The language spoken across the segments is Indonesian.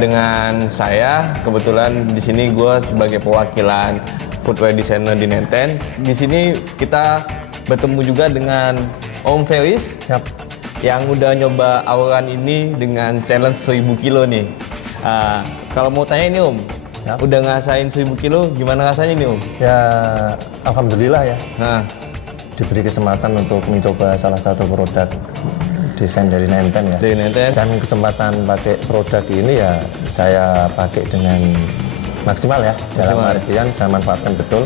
dengan saya kebetulan di sini gue sebagai perwakilan footwear designer di Nenten. Di sini kita bertemu juga dengan Om Felis. Yap. Yang udah nyoba Auran ini dengan challenge 1000 kilo nih. Kalau mau tanya ini Om, Yap. udah ngasain 1000 kilo, gimana rasanya nih Om? Ya, alhamdulillah ya. Nah, Diberi kesempatan untuk mencoba salah satu produk desain dari Nenten ya. dari Nenten. Dan kesempatan pakai produk ini ya saya pakai dengan maksimal ya. Dalam Maksimal. artian saya manfaatkan betul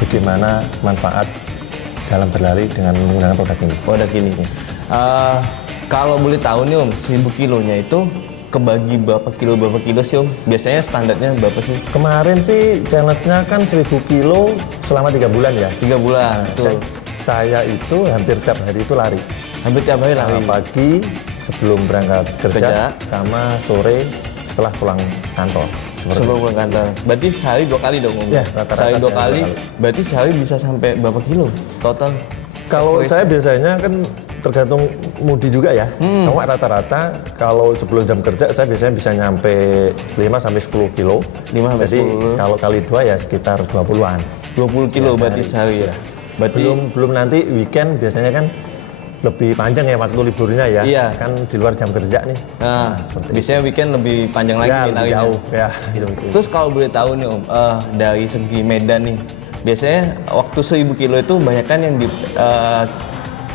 bagaimana manfaat dalam berlari dengan menggunakan produk ini. Produk ini. Kalau boleh tahu nih Om, 1000 kilonya itu kebagi berapa kilo sih Om? Biasanya standarnya berapa sih? Kemarin sih challenge-nya kan 1000 kilo selama 3 bulan ya. 3 bulan. Tuh. Dan saya itu hampir tiap hari itu lari. Hampir tiap hari lari. Pagi sebelum berangkat kerja, Kerja. sama sore setelah pulang kantor. Seperti Sebelum pulang kantor. Berarti sehari 2 kali dong Om? Ya, rata-rata sehari 2 sehari kali. 2 kali. Berarti sehari bisa sampai berapa kilo total? Kalau saya biasanya kan tergantung mudi juga ya. Cuma rata-rata kalau sebelum jam kerja saya biasanya bisa nyampe 5 sampai 10 kilo. 5 sampai Jadi 10. kalau kali 2 ya sekitar 20-an. 20 kilo Ya, berarti sehari ya? Berarti Belum nanti weekend biasanya kan lebih panjang ya waktu liburnya ya. Iya. Kan di luar jam kerja nih. biasanya weekend lebih panjang lagi Ya, nih lebih larinya. jauh ya. Gitu. Terus kalau boleh tahu nih Om, dari segi medan nih, biasanya waktu 1000 kilo itu banyak kan yang di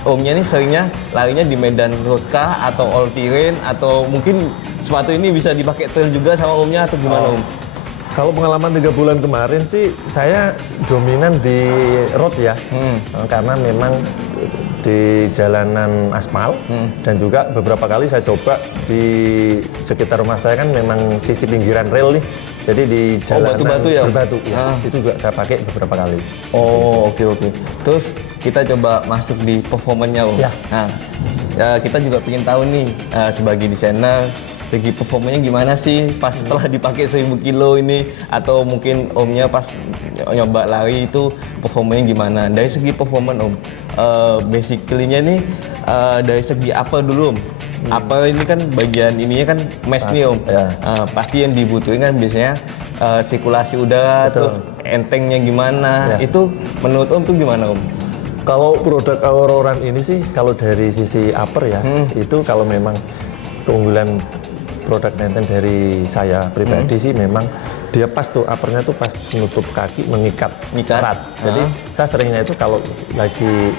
Omnya nih seringnya larinya di medan road kah atau all terrain atau mungkin sepatu ini bisa dipakai trail juga sama Omnya atau gimana Om? Kalau pengalaman 3 bulan kemarin sih saya dominan di road ya. Karena memang di jalanan aspal dan juga beberapa kali saya coba di sekitar rumah saya kan memang sisi pinggiran rel nih. Jadi di jalanan batu-batu ya? berbatu ya. Itu juga saya pakai beberapa kali. Oh, oke. Terus kita coba masuk di performanya Om. Ya. Nah, kita juga pengen tahu nih sebagai desainer segi performanya gimana sih pas setelah dipakai 1000 kilo ini, atau mungkin Omnya pas nyoba lari itu performanya gimana? Dari segi performa Om, basically-nya nih dari segi apa dulu Om? Apa ini kan bagian ininya kan mesh nih Om. Ya. Pasti yang dibutuhin kan biasanya sirkulasi udara, Betul. terus entengnya gimana? Ya. Itu menurut Om tuh gimana Om? Kalau produk Auroran ini sih kalau dari sisi upper ya, itu kalau memang keunggulan produk Nenten dari saya pribadi sih memang dia pas tuh uppernya tuh pas menutup kaki mengikat erat. Jadi saya seringnya itu kalau lagi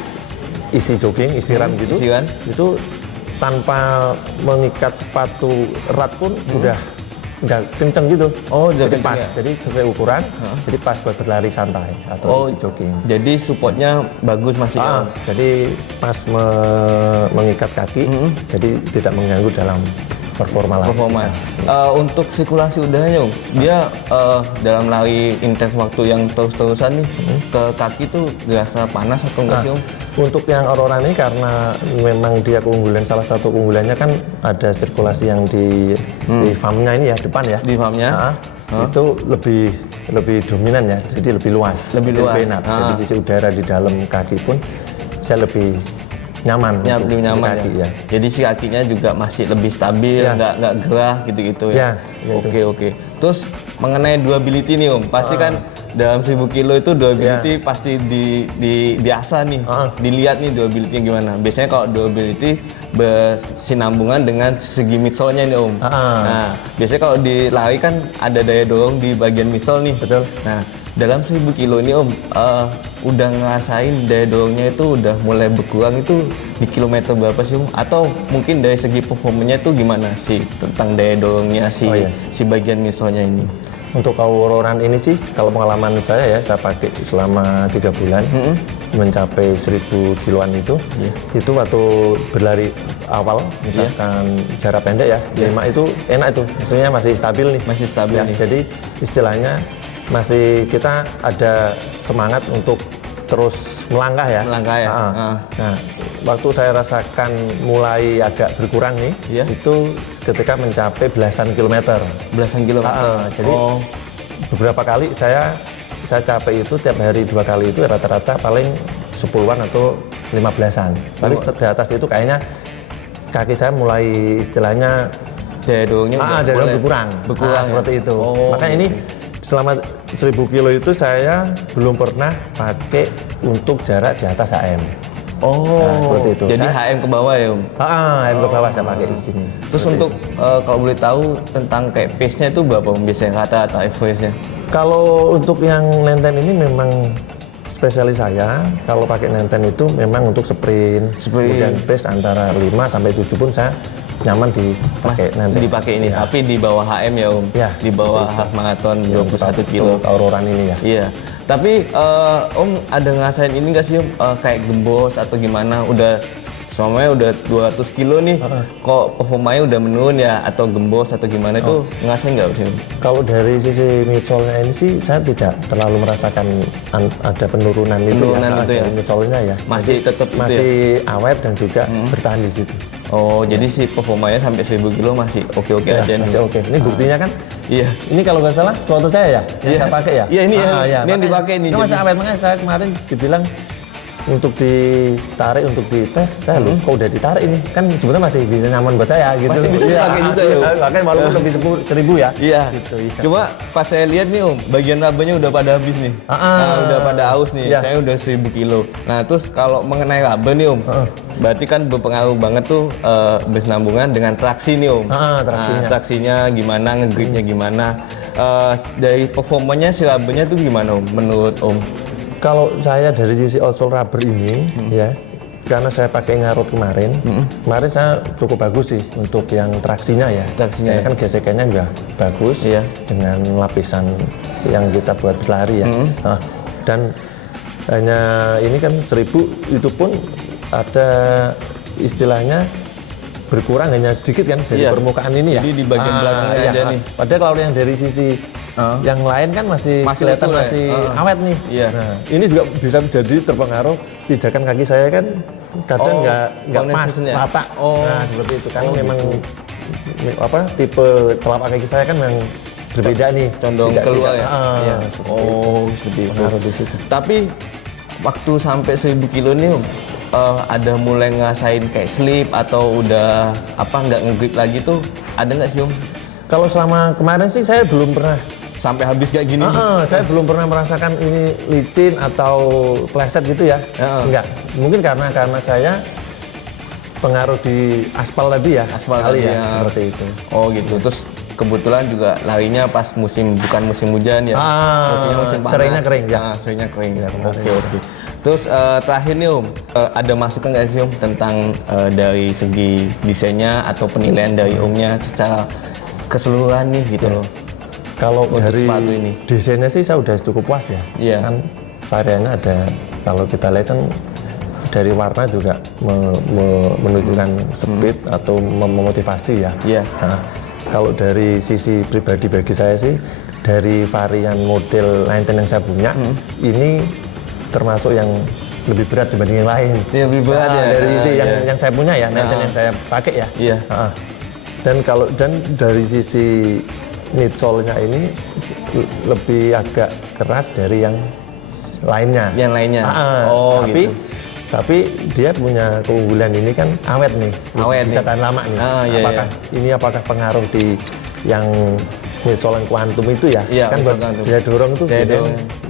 isi jogging, isi run gitu, isi run. itu tanpa mengikat sepatu erat pun udah kenceng gitu. Oh, udah jadi kenceng pas. ya? Jadi sesuai ukuran, jadi pas buat berlari santai atau isi jogging. Jadi supportnya bagus masih Om? Jadi pas mengikat kaki, jadi tidak mengganggu dalam performa lari. Untuk sirkulasi udaranya Om, dia dalam lari intens waktu yang terus-terusan nih ke kaki tuh berasa panas atau enggak sih Om? Untuk yang Aurora ini karena memang dia salah satu keunggulannya kan ada sirkulasi yang di farmnya ini ya depan ya. Di farmnya? Itu lebih dominan ya, jadi lebih luas. Lebih luas. enak. Jadi sisi udara di dalam kaki pun saya lebih nyaman. Lebih nyaman kaki, ya. Jadi si kakinya juga masih lebih stabil, Ya. nggak gerah gitu-gitu ya. Ya, itu. Oke. Terus mengenai durability nih Om, pasti kan dalam 1000 kilo itu durability pasti diasah nih, dilihat nih durability gimana. Biasanya kalau durability bersinambungan dengan segi midsole-nya nih Om. Nah, biasanya kalau di lari kan ada daya dorong di bagian midsole nih. Betul. Nah, dalam 1000 kilo ini Om, udah ngerasain daya dorongnya itu udah mulai berkurang itu di kilometer berapa sih Om? Atau mungkin dari segi performanya itu gimana sih tentang daya dorongnya si bagian midsole-nya ini? Untuk Auroran ini sih, kalau pengalaman saya pakai selama 3 bulan, mencapai 1000 kiloan itu waktu berlari awal, misalkan jarak pendek ya, 5 itu enak itu, maksudnya masih stabil nih. Masih stabil nih. Jadi istilahnya masih kita ada semangat untuk terus melangkah ya. Melangkah ya. Nah, waktu saya rasakan mulai agak berkurang nih, itu ketika mencapai belasan kilometer. Jadi beberapa kali saya capek itu tiap hari 2 kali itu rata-rata paling 10-an atau 15-an. Tapi di atas itu kayaknya kaki saya mulai istilahnya daya dorongnya daya dorong berkurang. Berkurang seperti itu. Oh, Makanya ini selama 1000 kilo itu saya belum pernah pakai untuk jarak di atas HM. Seperti itu. Jadi HM ke bawah ya Om? HM ke bawah saya pakai di sini. Terus untuk kalau boleh tahu tentang kayak pace-nya itu berapa Om biasanya rata-rata average-nya? Kalau untuk yang nenten ini memang spesialis saya. Kalau pakai nenten itu memang untuk sprint. Kemudian pace antara 5 sampai 7 pun saya nyaman dipakai nenten. Dipakai ini, tapi di bawah HM ya Om? Ya. Di bawah half marathon 21 kilo. Untuk Auroran ini ya. Iya. Tapi Om ada ngerasain ini nggak sih Om? Kayak gembos atau gimana? Udah semuanya udah 200 kilo nih, kok performanya udah menurun ya? Atau gembos atau gimana itu ngerasain nggak sih Om? Kalau dari sisi midsole-nya ini sih saya tidak terlalu merasakan ada penurunan itu ya. Dari midsole-nya ya. Masih tetap masih awet dan juga bertahan di situ. Oh, jadi si performanya sampai 1000 kilo masih oke-oke aja nih. Masih oke. Ini buktinya kan? Iya. Ini kalau nggak salah suatu saya ya, yang saya pakai ya. Iya ini ya. Ini yang dipakai nih. Ini masih awet, makanya saya kemarin dibilang untuk ditarik, untuk dites, saya loh kok udah ditarik ini kan sebenarnya masih bisa nyaman buat saya gitu. Masih bisa dipakai juga ya. Pakai walaupun lebih 10.000 ya. Iya. Gitu, iya. Cuma pas saya lihat nih Om, bagian rabanya udah pada habis nih. Udah pada aus nih. Iya. Saya udah 1000 kilo. Nah terus kalau mengenai raba nih Om, berarti kan berpengaruh banget tuh bersenambungan dengan traksi nih Om. Traksinya. Traksinya gimana, nge-gripnya gimana. Dari performanya si rabanya tuh gimana Om, menurut Om? Kalau saya dari sisi outsole rubber ini ya, karena saya pakai ngarut kemarin saya cukup bagus sih untuk yang traksinya ya. Traksinya ya. Kan gesekannya juga bagus dengan lapisan yang kita buat berlari ya. Dan hanya ini kan 1000 itu pun ada istilahnya berkurang hanya sedikit kan dari permukaan ini ya. Jadi di bagian belakangnya aja nih. Padahal kalau yang dari sisi yang lain kan masih kelihatan masih awet nih. Iya. Nah, ini juga bisa menjadi terpengaruh pijakan kaki saya kan kadang nggak pas rata. Nah, seperti itu karena memang tipe telapak kaki saya kan memang berbeda nih. Condong keluar ya. Iya. Seperti itu. Pengaruh di situ. Tapi waktu sampai 1000 kilo nih Om, ada mulai ngerasain kayak slip atau udah nggak nge-grip lagi tuh ada nggak sih Om? Kalau selama kemarin sih saya belum pernah sampai habis kayak gini. Saya belum pernah merasakan ini licin atau pleset gitu ya. Enggak. Mungkin karena saya pengaruh di aspal tadi ya. Aspal kali tadi ya. Seperti itu. Oh gitu. Terus kebetulan juga larinya pas bukan musim hujan ya. Musimnya musim panas. Seringnya kering ya. Seringnya kering ya. Oke. Terus terakhir nih Om, ada masukan nggak sih Om tentang dari segi desainnya atau penilaian dari Omnya secara keseluruhan nih gitu loh. Kalau untuk dari sepatu ini desainnya sih saya udah cukup puas ya. Iya. Kan variannya ada, kalau kita lihat kan dari warna juga menunjukkan speed atau memotivasi ya. Iya. Nah, kalau dari sisi pribadi bagi saya sih dari varian model Nenten yang saya punya ini termasuk yang lebih berat dibanding yang lain. Lebih berat ya. Dari sisi yang saya punya ya, Nenten yang saya pakai ya. Iya. Dan dari sisi midsole-nya ini lebih agak keras dari yang lainnya. Yang lainnya. Tapi gitu. Tapi dia punya keunggulan ini kan awet nih. Awet bisa nih. tahan lama nih. Apakah pengaruh di yang midsole yang kuantum itu ya? Iya, kan buat dia dorong itu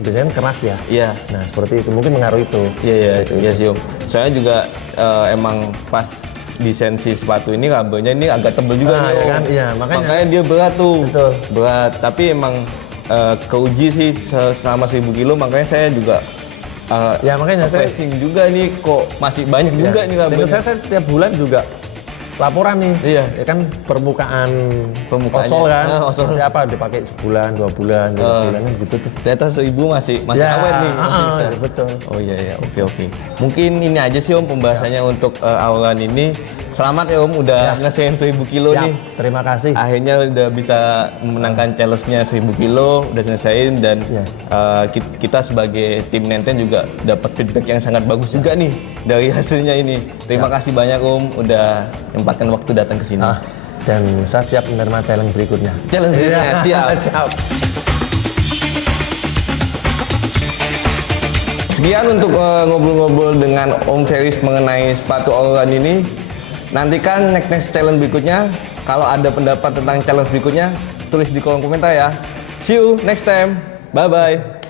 biasanya keras ya. Iya. Nah, seperti itu mungkin pengaruh itu. Iya sih Om. Saya juga emang pas desain si sepatu ini rabanya ini agak tebel juga nih Om. Kan? Iya, makanya dia berat tuh. Betul. Berat, tapi emang keuji sih selama 1000 kilo, makanya saya juga makanya saya juga nih kok masih banyak juga nih rabanya. Saya tiap bulan juga laporan nih. Iya. Ya kan permukaan osol kan. Seperti apa dipakai sebulan, 2 bulan, 3 bulan gitu tuh. Ternyata 1000 masih awet nih. Betul. Oh iya. Oke. Mungkin ini aja sih Om pembahasannya untuk awalan ini. Selamat ya Om udah ngelesain 1000 kilo nih. Terima kasih. Akhirnya udah bisa memenangkan challenge-nya 1000 kilo, udah selesaiin dan kita sebagai tim Nenten juga dapat feedback yang sangat bagus juga nih dari hasilnya ini. Terima kasih banyak Om udah menyempatkan waktu datang ke sini. Dan saya siap menerima challenge berikutnya. Challenge berikutnya, siap. Sekian untuk ngobrol-ngobrol dengan Om Feris mengenai sepatu Auroran ini. Nantikan next challenge berikutnya. Kalau ada pendapat tentang challenge berikutnya, tulis di kolom komentar ya. See you next time. Bye bye.